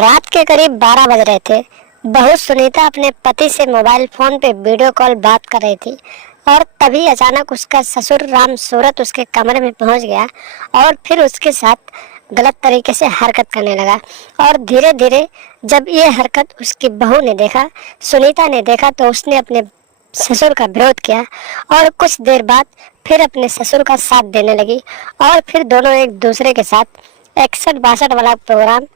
रात के करीब 12 बज रहे थे। बहू सुनीता अपने पति से मोबाइल फोन पे वीडियो कॉल बात कर रही थी और तभी अचानक उसका ससुर राम सूरत उसके कमरे में पहुंच गया और फिर उसके साथ गलत तरीके से हरकत करने लगा। और धीरे धीरे जब ये हरकत उसकी बहू ने देखा, सुनीता ने देखा, तो उसने अपने ससुर का विरोध किया और कुछ देर बाद फिर अपने ससुर का साथ देने लगी और फिर दोनों एक दूसरे के साथ 61-62 वाला प्रोग्राम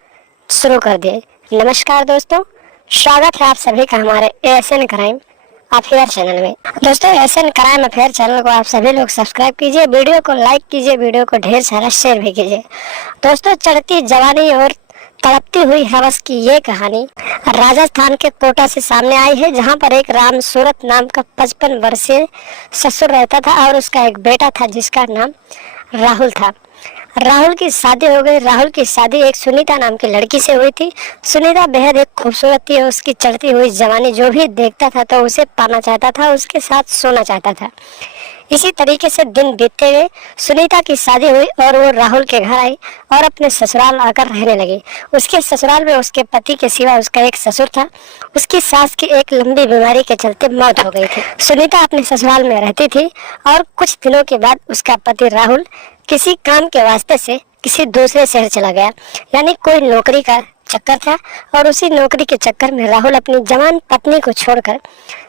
शुरू कर दिए। नमस्कार दोस्तों, स्वागत है आप सभी का हमारे एएसएन क्राइम अफेयर चैनल में। दोस्तों, एएसएन क्राइम अफेयर चैनल को आप सभी लोग सब्सक्राइब कीजिए, वीडियो को लाइक कीजिए, वीडियो को ढेर सारा शेयर भी कीजिए। दोस्तों, चढ़ती जवानी और तड़पती हुई हवस की ये कहानी राजस्थान के कोटा से सामने आई है, जहां पर एक राम सूरत नाम का 55 वर्षीय ससुर रहता था और उसका एक बेटा था जिसका नाम राहुल था। राहुल की शादी हो गई। राहुल की शादी एक सुनीता नाम की लड़की से हुई थी। सुनीता बेहद एक खूबसूरत थी और उसकी चढ़ती हुई जवानी जो भी देखता था तो उसे पाना चाहता था, उसके साथ सोना चाहता था। इसी तरीके से दिन बीतते गए। सुनीता की शादी हुई और वो राहुल के घर आई और अपने ससुराल आकर रहने लगी। उसके ससुराल में उसके पति के सिवा उसका एक ससुर था। उसकी सास की एक लंबी बीमारी के चलते मौत हो गई थी। सुनीता अपने ससुराल में रहती थी और कुछ दिनों के बाद उसका पति राहुल किसी काम के वास्ते से किसी दूसरे शहर चला गया, यानी कोई नौकरी का चक्कर था और उसी नौकरी के चक्कर में राहुल अपनी जवान पत्नी को छोड़कर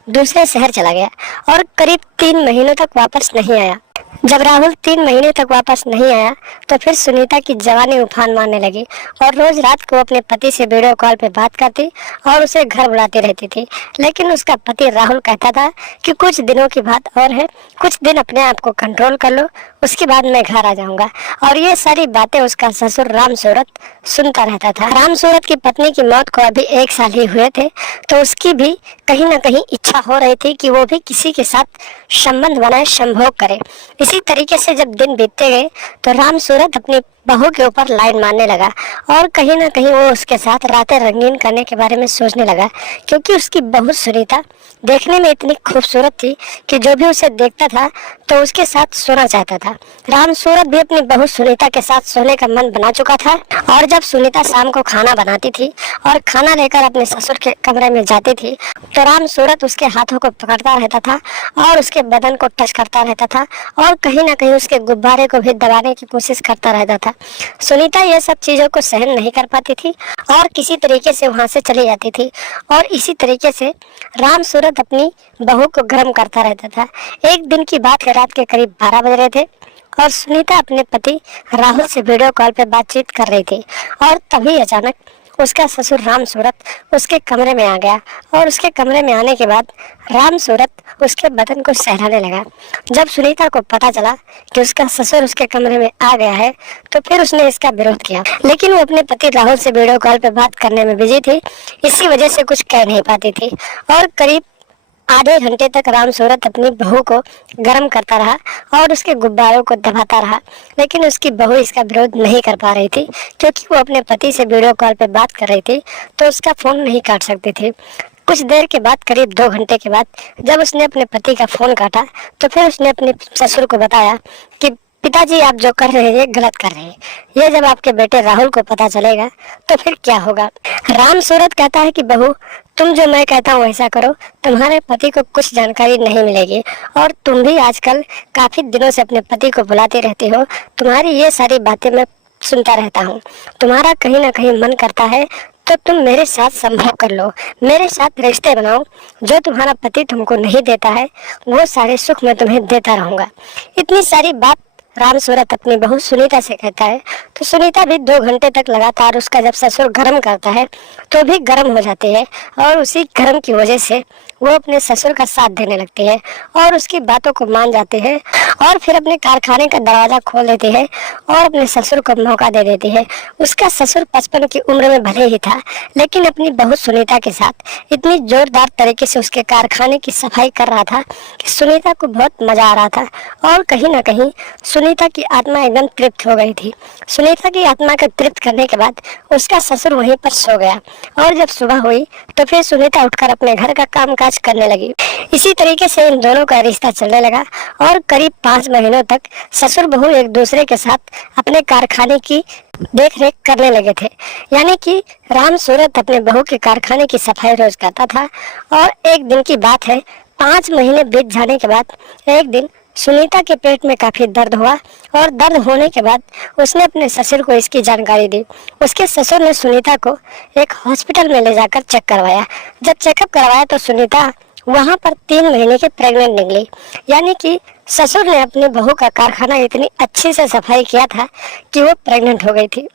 दूसरे शहर चला गया और करीब 3 महीनों तक वापस नहीं आया। जब राहुल 3 महीने तक वापस नहीं आया तो फिर सुनीता की जवानी उफान मारने लगी और रोज रात को अपने पति से वीडियो कॉल पे बात करती और उसे घर बुलाती रहती थी। लेकिन उसका पति राहुल कहता था कि कुछ दिनों की बात और है, कुछ दिन अपने आप को कंट्रोल कर लो, उसके बाद मैं घर आ जाऊंगा। और ये सारी बातें उसका ससुर राम सूरत सुनता रहता था। राम सूरत की पत्नी की मौत को अभी 1 साल ही हुए थे, तो उसकी भी कहीं ना कहीं इच्छा हो रही थी कि वो भी किसी के साथ संबंध बनाए, संभोग करे। इसी तरीके से जब दिन बीतते गए तो राम सूरत अपनी बहू के ऊपर लाइन मारने लगा और कहीं ना कहीं वो उसके साथ रातें रंगीन करने के बारे में सोचने लगा, क्योंकि उसकी बहू सुनीता देखने में इतनी खूबसूरत थी कि जो भी उसे देखता था तो उसके साथ सोना चाहता था। राम सूरत भी अपनी बहू सुनीता के साथ सोने का मन बना चुका था और जब सुनीता शाम को खाना बनाती थी और खाना लेकर अपने ससुर के कमरे में जाती थी तो राम सूरत उसके हाथों को पकड़ता रहता था और उसके बदन को टच करता रहता था और कहीं ना कहीं उसके गुब्बारे को भी दबाने की कोशिश करता रहता था। सुनीता ये सब चीजों को सहन नहीं कर पाती थी और किसी तरीके से वहां से चली जाती थी और इसी तरीके से राम सूरत अपनी बहू को गर्म करता रहता था। एक दिन की बात है, रात के करीब 12 बज रहे थे और सुनीता अपने पति राहुल से वीडियो कॉल पे बातचीत कर रही थी और तभी अचानक उसका ससुर राम सूरत उसके कमरे में आ गया और उसके कमरे में आने के बाद राम सूरत उसके बदन को सहलाने लगा। जब सुनीता को पता चला कि उसका ससुर उसके कमरे में आ गया है तो फिर उसने इसका विरोध किया, लेकिन वो अपने पति राहुल से वीडियो कॉल पे बात करने में बिजी थी, इसी वजह से कुछ कह नहीं पाती थी और करीब आधे घंटे तक राम सूरत अपनी बहू को गर्म करता रहा और उसके गुब्बारों को दबाता रहा, लेकिन उसकी बहू इसका विरोध नहीं कर पा रही थी क्योंकि वो अपने पति से वीडियो कॉल पे बात कर रही थी तो उसका फोन नहीं काट सकती थी। कुछ देर के बाद, करीब 2 घंटे के बाद, जब उसने अपने पति का फोन काटा तो फिर उसने अपने ससुर को बताया कि पिताजी आप जो कर रहे हैं गलत कर रहे हैं, ये जब आपके बेटे राहुल को पता चलेगा तो फिर क्या होगा। राम सूरत कहता है कि बहू, तुम जो मैं कहता हूँ ऐसा करो, तुम्हारे पति को कुछ जानकारी नहीं मिलेगी और तुम भी आजकल काफी दिनों से अपने पति को बुलाती रहती हो, तुम्हारी ये सारी बातें मैं सुनता रहता हूँ, तुम्हारा कहीं ना कहीं मन करता है तो तुम मेरे साथ संभोग कर लो, मेरे साथ रिश्ते बनाओ, जो तुम्हारा पति तुमको नहीं देता है वो सारे सुख मैं तुम्हें देता रहूंगा। इतनी सारी बात राम सूरत अपनी बहू सुनीता से कहता है तो सुनीता भी 2 घंटे तक लगातार उसका जब ससुर गर्म करता है तो भी गर्म हो जाती है और उसी गर्म की वजह से वो अपने ससुर का साथ देने लगती है और उसकी बातों को मान जाते हैं और फिर अपने कारखाने का दरवाजा खोल देती है और अपने ससुर को मौका दे देती है। उसका ससुर 55 की उम्र में भले ही था, लेकिन अपनी बहू सुनीता के साथ इतनी जोरदार तरीके से उसके कारखाने की सफाई कर रहा था कि सुनीता को बहुत मजा आ रहा था और कहीं ना कहीं सुनीता की आत्मा एकदम तृप्त हो गई थी। सुनीता की आत्मा का तृप्त करने के बाद उसका ससुर वहीं पर सो गया और जब सुबह हुई तो फिर सुनीता उठकर अपने घर का काम काज करने लगी। इसी तरीके से इन दोनों का रिश्ता चलने लगा और करीब 5 महीनों तक ससुर बहू एक दूसरे के साथ अपने कारखाने की देख रेख करने लगे थे। यानी कि राम सूरत अपने बहू के कारखाने की सफाई रोज करता था। और एक दिन की बात है, 5 महीने बीत जाने के बाद एक दिन सुनीता के पेट में काफी दर्द हुआ और दर्द होने के बाद उसने अपने ससुर को इसकी जानकारी दी। उसके ससुर ने सुनीता को एक हॉस्पिटल में ले जाकर चेक करवाया। जब चेकअप करवाया तो सुनीता वहां पर 3 महीने के प्रेग्नेंट निकली। यानी कि ससुर ने अपनी बहू का कारखाना इतनी अच्छी से सफाई किया था कि वो प्रेग्नेंट हो गई थी।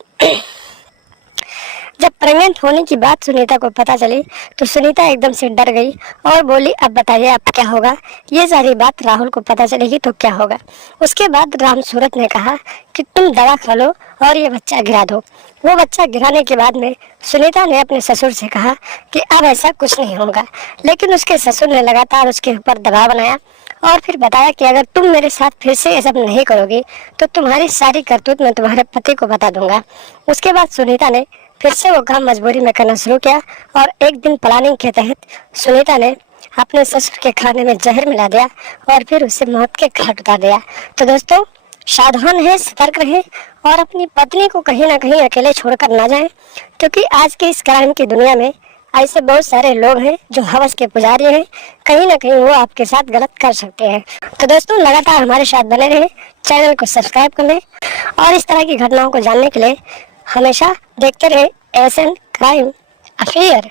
जब प्रेग्नेंट होने की बात सुनीता को पता चली तो सुनीता एकदम से डर गई और बोली, अब बताइए अब क्या होगा। ये सारी बात राहुल को पता चलेगी तो क्या होगा। उसके बाद राम सूरत ने कहा कि तुम दवा खा लो और ये बच्चा गिरा दो। वो बच्चा गिराने के बाद में सुनीता ने अपने ससुर से कहा कि अब ऐसा कुछ नहीं होगा। लेकिन उसके ससुर ने लगातार उसके ऊपर दबाव बनाया और फिर बताया कि अगर तुम मेरे साथ फिर से ये सब नहीं करोगी तो तुम्हारी सारी करतूत मैं तुम्हारे पति को बता दूंगा। उसके बाद सुनीता ने फिर से वो काम मजबूरी में करना शुरू किया और एक दिन प्लानिंग के तहत सुनीता ने अपने ससुर के खाने में जहर मिला दिया और फिर उसे मौत के घाट उतार दिया। तो दोस्तों, सावधान है, सतर्क रहें और अपनी पत्नी को कहीं ना कहीं अकेले छोड़कर ना जाएं, क्योंकि आज की इस क्राइम की दुनिया में ऐसे बहुत सारे लोग हैं जो हवस के पुजारी हैं। कहीं ना कहीं वो आपके साथ गलत कर सकते हैं। तो दोस्तों, लगातार हमारे साथ बने रहें, चैनल को सब्सक्राइब कर लें और इस तरह की घटनाओं को जानने के लिए हमेशा देखते रहे एसएन क्राइम अफेयर।